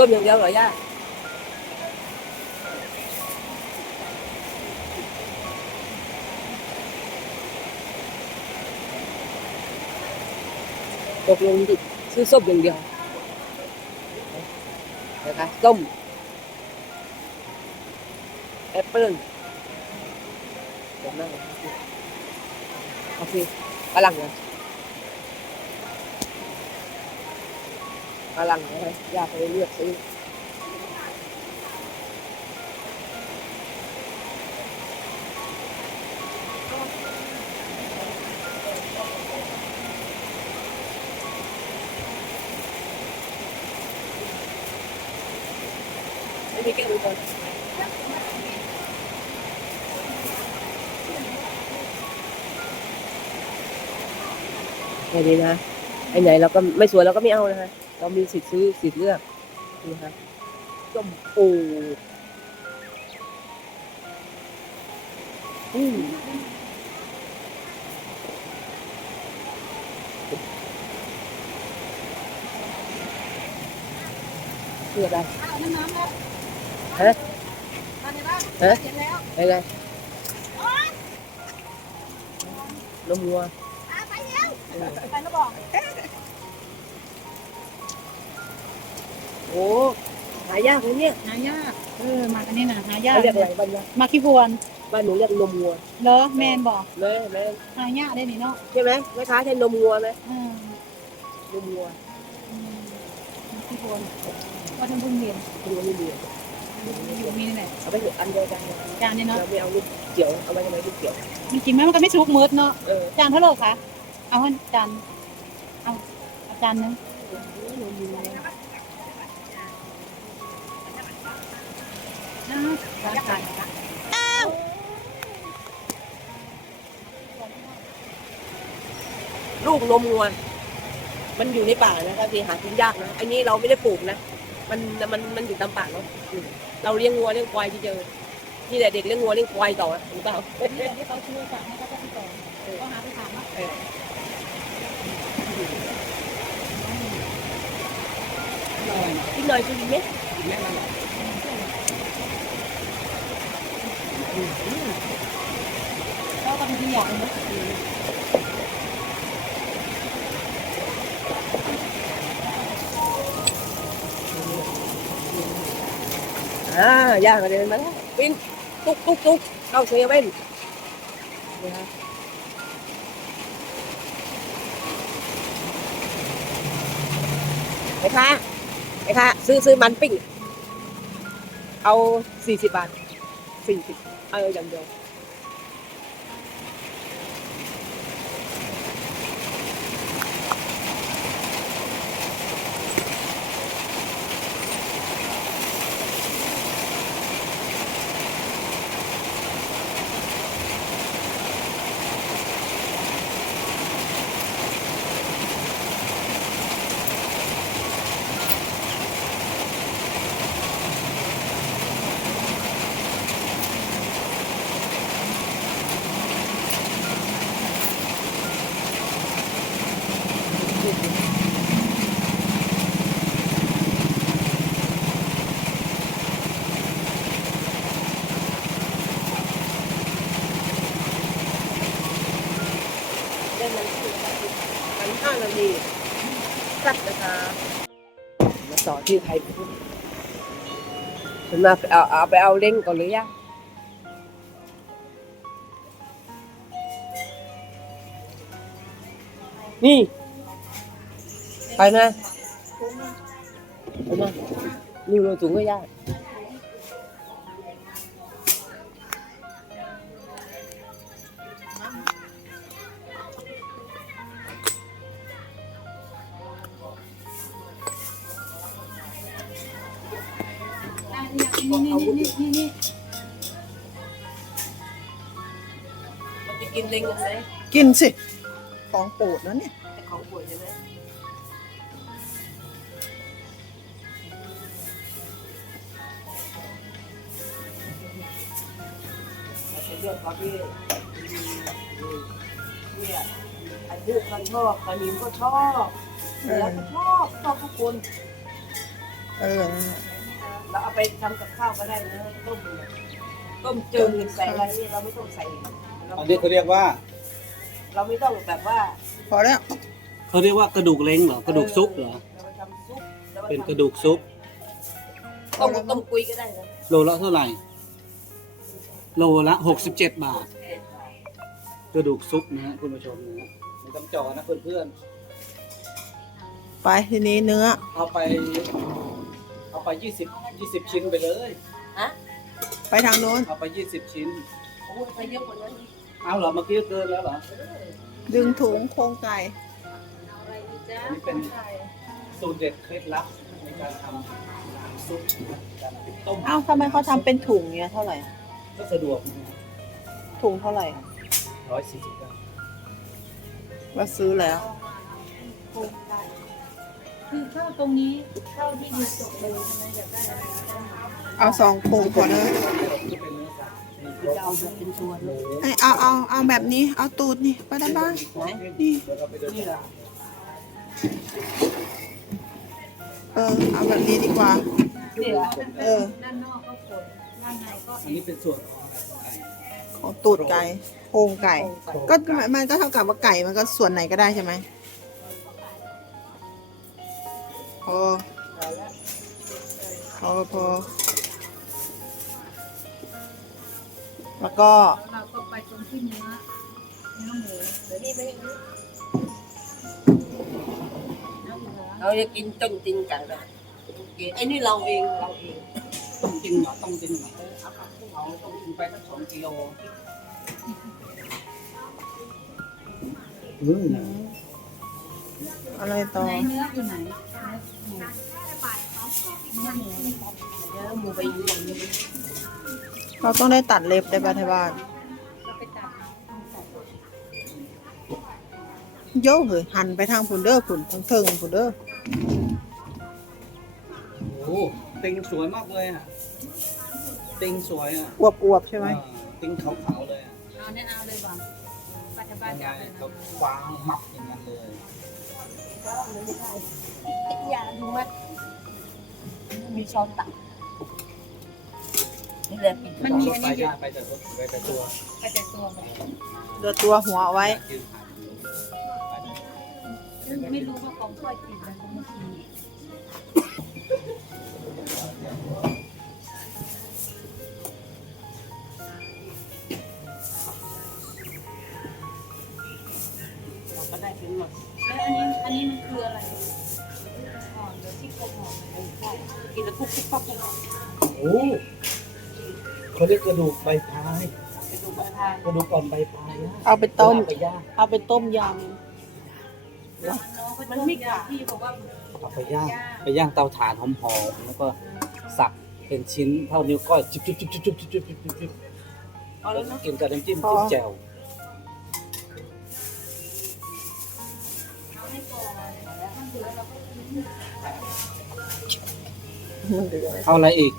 ต้มอย่างเดียวเหรอย่าตกลงดิซื้อส้ มอย่าลังนะฝรั่งนะอยากไปเลือกซื้อไม่มีแก้วดูก่อนแค่นี้นะไอ้ไหนเราก็ไม่สวยเราก็ไม่เอานะฮะ เรามีสิทธิ์ซื้อสิทธิ์เลือกนี่ฮะส้มปูอืมคืออะไรเอาน้ำน้ำแล้วฮะมาในบ้านฮะเสร็จแล้วอะไรนมวัวไปแล้วไปแล้วบอก โอ้หายากเลยเนี่ยหายาก เออ มากันนี่นะหายาก เขาเรียกอะไรบ้านนะมาขี้บวนบ้านหนูเรียกนมวัวเหรอแมนบอกแม่แม่หายากได้นี่เนาะใช่ไหมแม่ค้าใช่นมวัวไหมอืมนมวัวอืมมาขี้บวนว่าทำบุญเรียนคุณก็ไม่มีอยู่มีนี่แหละเอาไปเถอะอันเดียวกันจานนี้เนาะเราไม่เอาลูกเกี่ยวเอาไว้ทำไมลูกเกี่ยวจริงๆไหมมันก็ไม่ชุกมืดเนาะ เออจานเท่าไหร่คะ เอาให้จาน เอาเอาจานนึงอ้าวจานจาลูกนมวัวมันอยู่ในป่านะครับที่หากินยากนะอันนี้เราไม่ได้ปลูกนะ มันมันมันอยู่ตามป่าเนาะเราเลี้ยงวัวเลี้ยงควายที่เจอนี่แหละเด็กเลี้ยงวัวเลี้ยงควายต่อหรือเปล่าที่เขาชื่อสั่งให้เขาจะติดต่อก็หาไปถามว่าเออกินหน่อยกินไหม อ่าย่างมาเดินมาแล้วปิ้งตุ๊กตุ๊กตุ๊กเข้าเซเว่นนี่ฮะไปค่ะไปค่ะซื้อซื้อมันปิ้ง เอาสี่สิบบาทสี่สิบเอออย่างเดียว 15 นาทีกลัดนะคะมาต่อที่ไทยฉันมาเอาเอาไปเอาเล่นก่อนหรือยังนี่ ไปไนะไปนมนี่เราถุงก็ยาก จะกินเล้งยังไงกินสิ ของโปรดนะเนี่ยแต่ของป่วยใช่ไหมเป็นเรื่องเขาที่เนี่ยอันลูกมันชอบอันนิมก็ชอบแล้วก็ชอบชอบทุกคน เออนั่นแหละ เราเอาไปทำกับข้าวก็ได้นะต้มเนี่ยต้มจืดใส่อะไรนี่เราไม่ต้องใส่เราอันนี้เขาเรียกว่าเราไม่ต้องแบบว่าพอแล้วเขาเรียกว่ากระดูกเล้งเหรอกระดูกซุปเหรอเราไปทำซุปเราไปเป็นทำกระดูกซุปต้มต้มกุยก็ได้นะโลละเท่าไหร่ โลละหกสิบเจ็ดบาท กระดูกซุปนะฮะคุณผู้ชมนะฮะไม่ต้องเจอนะเพื่อนไปทีนี้เนื้อๆเอาไป เอาไปยี่สิบยี่สิบชิ้นไปเลยฮะไปทางโน้น เอาไปยี่สิบชิ้น โอ้ยไปเยอะกว่านั้นอีกเอาเหรอเมื่อกี้เกินแล้วเหรอ ดึงถุงโครงไก่อะไรดีจ๊ะอันนี้เป็นสูตรเด็ดเคล็ดลับในการทำน้ำซุปการต้มเอ้าทำไมเขาทำเป็นถุงเนี้ยเท่าไหร่ ก็สะดวกนะฮะถุงเท่าไหร่ร้อยสี่สิบเก้าเราซื้อแล้วคื อเข้าตรงนี้เข้าที่ดูจบเลยใช่ไหมอยากได้อะไรก็ได้เอาสองโครงก่อนเลยที่เป็นเนื้อสัตว์มีครจะบเอาแบบเป็นตัวหมูไอยเอาเอาเอาแบบนี้ เอาตูดนี่ไปได้บ้างนี่แล้วก็ไปเดินนี่เหรอเออ เอาแบบนี้ดีกว่า นี่เหรอเออ ด้านนอกก็ขนด้านในก็อันนี้เป็นส่วนของอะไรของไก่ของตูดไก่โครงไก่ ก็มันก็เท่ากับว่าไก่มันก็ส่วนไหนก็ได้ใช่ไหม อพอพอ แล้วก็เราก็ไปตรงที่เนื้อเนื้อหมูเดี๋ยวนี่ไม่ให้รู้เนื้อหมูเราจะกินต้มจินไก่แบบไอ้นี่เราเองเราเองต้องกินเหรอต้องกินเหรอเอาเอาต้องกินไปสักสองกิโลอืมอะไรต่อไหนเนื้ออยู่ไหน ไปอยู่อย่างนี้เราต้องได้ตัดเล็บได้ป่ะที่บ้านก็ไปตัดต้องตัดโย่เลยหันไปทางผุนเด้อผุนทางเทิงผุนเด้อโอ้ติงสวยมากเลยอะติงสวยอะอวบอวบๆใช่ไหมอ่าติงขาวๆเลยอะเอาเนี่ยเอาเลยบ่ปัจจุบันยังไงจะเอาเลยเขานะฟางมับอย่างนั้นเลยอย่าดูมัดมีช้อนตัก นี่แหละปิดมันมีอันไปนี้อยู่ได้ไปแต่ตัวไปแต่ตัวไปแต่ตัวมันเดือตัวหัวเอาไว้ยืนผ่านอยู่ไปได้ซึ่งไม่รู้ว่าของค่อยติดแล้วก็ไม่กินเราก็ได้เป็นหมดแล้วอันนี้อันนี้มันคืออะไรอ่อนเดี๋ยวที่โครงหอมเลยใช่กินแล้วปุ๊บปุ๊บปั๊บปุ๊บโอ้ เขาเรียกกระดูกใบพายไปดูประทานกระดูกอ่อนใบพายนะเอาไปต้มเวลาไปย่างเอาไปต้มยน้องก็ต้มยำพี่บอกว่าเอาไปย่างไปย่างเตาถ่านหอมๆแล้วก็สับเป็นชิ้นเท่านิ้วก้อยจุ๊บจุ๊บจุ๊บจุ๊บจุ๊บจุ๊บจุ๊บจุ๊บจุ๊บเอาแล้แล้ววก็นะกินกับน้ำจิ้มจิ้มแจ่วเอาให้ก่อนแล้วมันเหลือเราก็กินำมันเดือดเอาอะไรอีก